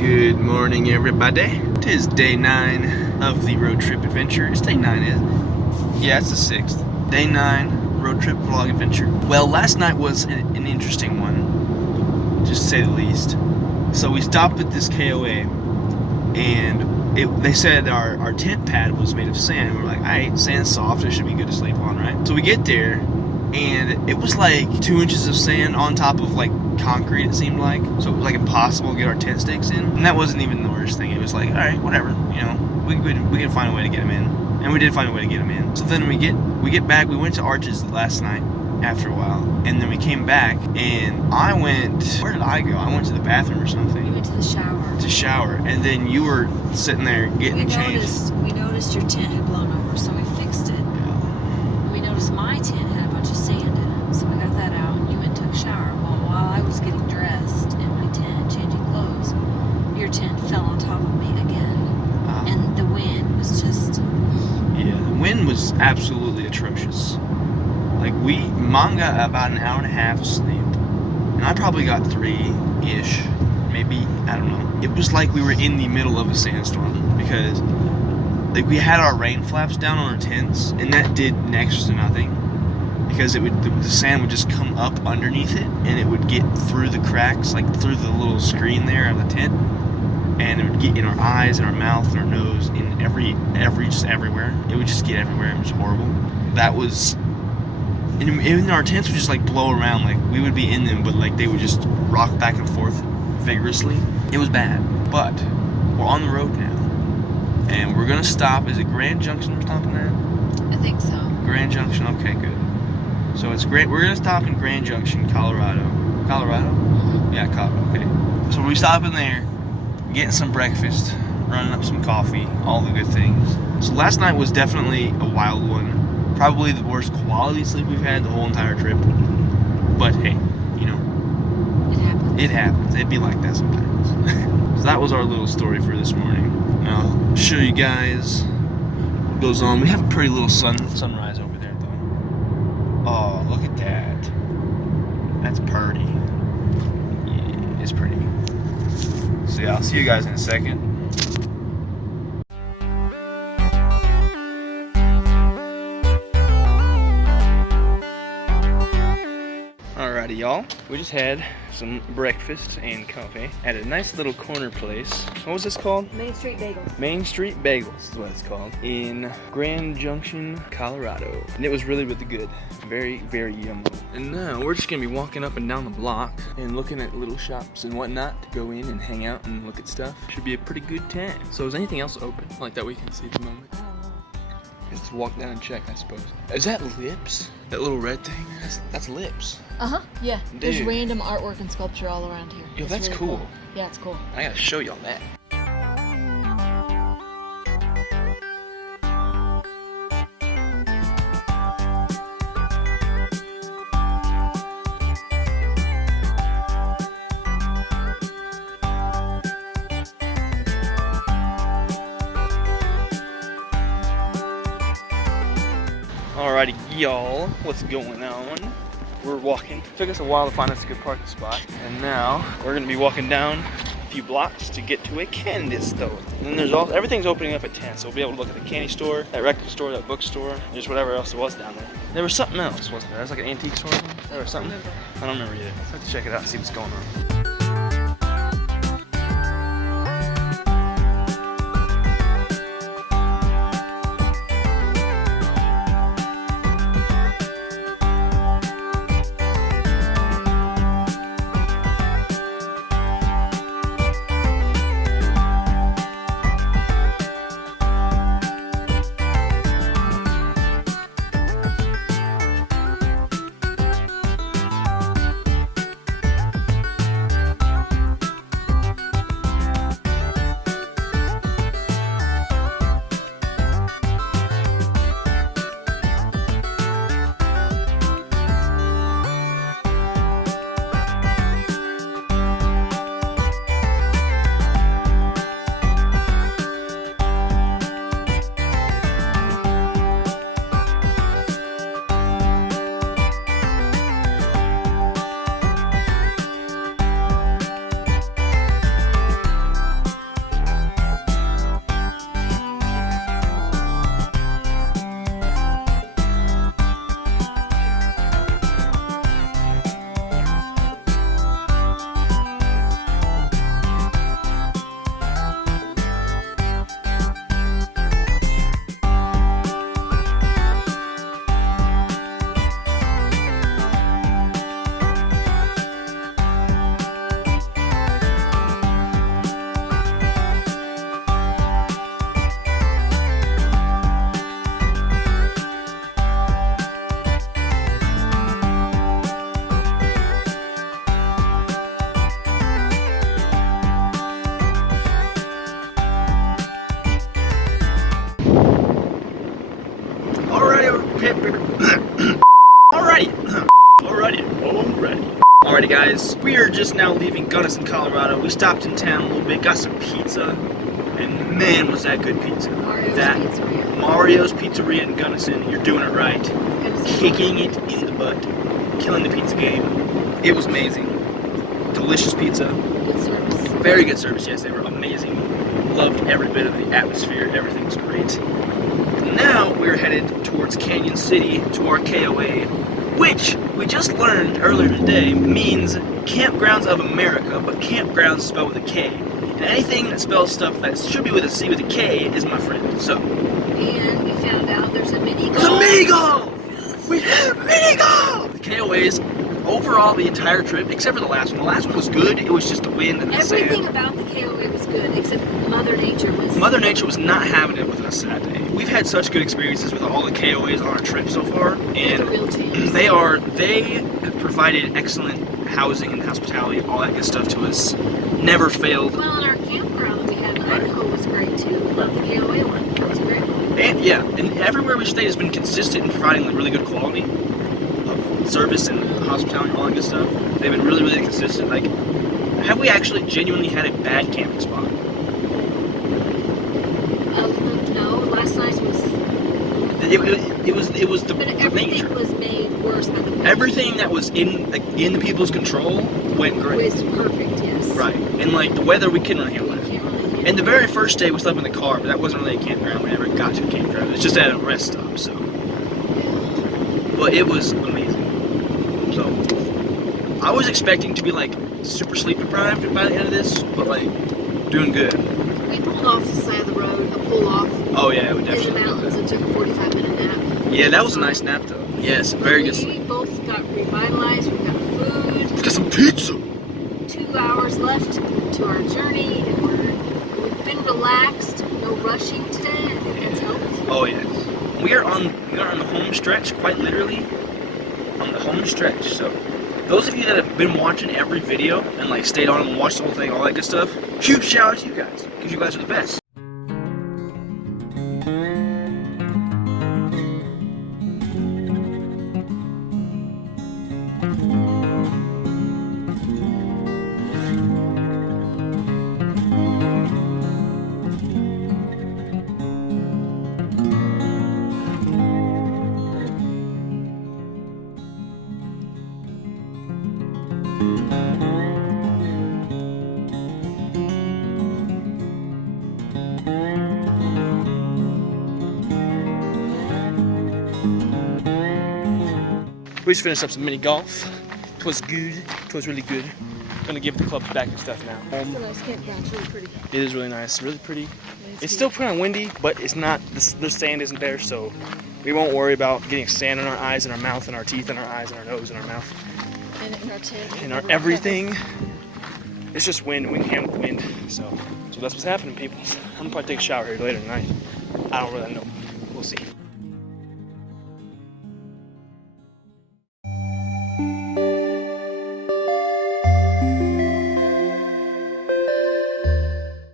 Good morning, everybody. Tis day 9 of the road trip adventure. It's day 9, is it? Yeah, it's the 6th. Day 9 road trip vlog adventure. Well, last night was an interesting one, just to say the least. So we stopped at this KOA, and they said our tent pad was made of sand. We were like, alright, sand's soft, it should be good to sleep on, right? So we get there, and it was like 2 inches of sand on top of like concrete, it seemed like. So it was like impossible to get our tent stakes in. And that wasn't even the worst thing. It was like, alright, whatever, you know, we could find a way to get them in. And we did find a way to get them in. So then we get back, we went to Arches last night after a while. And then we came back, and I went, where did I go? I went to the bathroom or something. You went to the shower. To shower. And then you were sitting there getting changed. We noticed your tent had blown over, so we fixed it. And we noticed my tent had a bunch of sand in it, so we got that out, and you went and took a shower. Well, while I was getting dressed in my tent, changing clothes, your tent fell on top of me again. And the wind was just... Yeah, the wind was absolutely atrocious. Like, Mom got about an hour and a half of sleep, and I probably got 3-ish, maybe, I don't know. It was like we were in the middle of a sandstorm, because like we had our rain flaps down on our tents, and that did next to nothing, because the sand would just come up underneath it, and it would get through the cracks, like through the little screen there of the tent, and it would get in our eyes and our mouth and our nose, in just everywhere. It would just get everywhere. It was horrible. That was... And even our tents would just like blow around, like we would be in them, but like they would just rock back and forth vigorously. It was bad, but we're on the road now, and we're gonna stop. Is it Grand Junction we're stopping at? I think so. Grand Junction, okay, good. So it's great. We're gonna stop in Grand Junction, Colorado. Colorado? Mm-hmm. Yeah, Colorado. Okay. So we stop in there, getting some breakfast, running up some coffee, all the good things. So last night was definitely a wild one. Probably the worst quality sleep we've had the whole entire trip. But hey, you know, It happens. it happens. It'd be like that sometimes. So that was our little story for this morning. Now, I'll show you guys what goes on. We have a pretty little sunrise over there, though. Oh, look at that. That's pretty. Yeah, it's pretty. So yeah, I'll see you guys in a second. Alrighty, y'all. We just had some breakfast and coffee at a nice little corner place. What was this called? Main Street Bagels. Main Street Bagels is what it's called, in Grand Junction, Colorado. And it was really, really good. Very, very yummy. And now we're just gonna be walking up and down the block and looking at little shops and whatnot to go in and hang out and look at stuff. Should be a pretty good time. So is anything else open like that we can see at the moment? I don't know. Let's walk down and check, I suppose. Is that Lips? That little red thing? That's Lips. Uh-huh, yeah. Dude. There's random artwork and sculpture all around here. Yo, It's that's really cool. Yeah, it's cool. I gotta show y'all that. Alrighty, y'all, what's going on? We're walking. Took us a while to find us a good parking spot, and now we're gonna be walking down a few blocks to get to a candy store. And then everything's opening up at 10, so we'll be able to look at the candy store, that record store, that bookstore, and just whatever else there was down there. There was something else, wasn't there? There was like an antique store or something. I don't remember either. I'll have to check it out and see what's going on. are just now leaving Gunnison, Colorado. We stopped in town a little bit, got some pizza, and man, was that good pizza. Mario's Pizzeria in Gunnison. You're doing it right. Kicking it in the butt. Killing the pizza game. It was amazing. Delicious pizza. Good service. Very good service, yes, they were amazing. Loved every bit of the atmosphere, everything was great. And now we're headed towards Canyon City to our KOA, which we just learned earlier today means Campgrounds of America, but campgrounds is spelled with a K. And anything that spells stuff that should be with a C with a K is my friend, so. And we found out there's a mini golf. There's a mini golf! We have a mini golf! The KOAs, overall the entire trip, except for the last one. The last one was good, it was just the wind and the sand. Everything about the KOA was good, except Mother Nature was... Mother Nature was not having it with us that day. We've had such good experiences with all the KOAs on our trip so far, and they have provided excellent housing and hospitality, all that good stuff to us. Never failed. Well, and our campground that we had in Idaho was great too. Love the KOA one. It was a great one. And yeah, and everywhere we stayed has been consistent in providing like really good quality of service and hospitality and all that good stuff. They've been really, really consistent. Like, have we actually genuinely had a bad camping spot? No, last night was... It was the But nature. everything was made worse by the wind. Everything that was in the people's control went great. It was perfect, yes. Right, and like the weather, we couldn't really handle that. Can't really handle And the very first day we slept in the car, but that wasn't really a campground. We never got to a campground. It was just at a rest stop, so. But it was amazing. So, I was expecting to be like super sleep deprived by the end of this, but like doing good. We pulled off the side of the road, a pull off Oh yeah, it would in the definitely. mountains and took a 45-minute nap. Yeah, that was a nice nap though. Yes, very good We sleep. both got revitalized, we got food. Let's get some pizza. 2 hours left to our journey, and we've been relaxed, no rushing today. I think that's helped. Oh yes. We are on the home stretch, quite literally. On the home stretch. So those of you that have been watching every video and like stayed on and watched the whole thing, all that good stuff, huge shout out to you guys. Because you guys are the best. We just finished up some mini golf. It was good. It was really good. Gonna give the clubs back and stuff now. It's a nice campground, it's really pretty. It is really nice, really pretty. It's still pretty windy, but it's not. The sand isn't there, so we won't worry about getting sand in our eyes and our mouth and our teeth and our eyes and our nose and our mouth And in our tent. and our everything. It's just wind. We can handle the wind. So that's what's happening, people. I'm gonna probably take a shower here later tonight. I don't really know.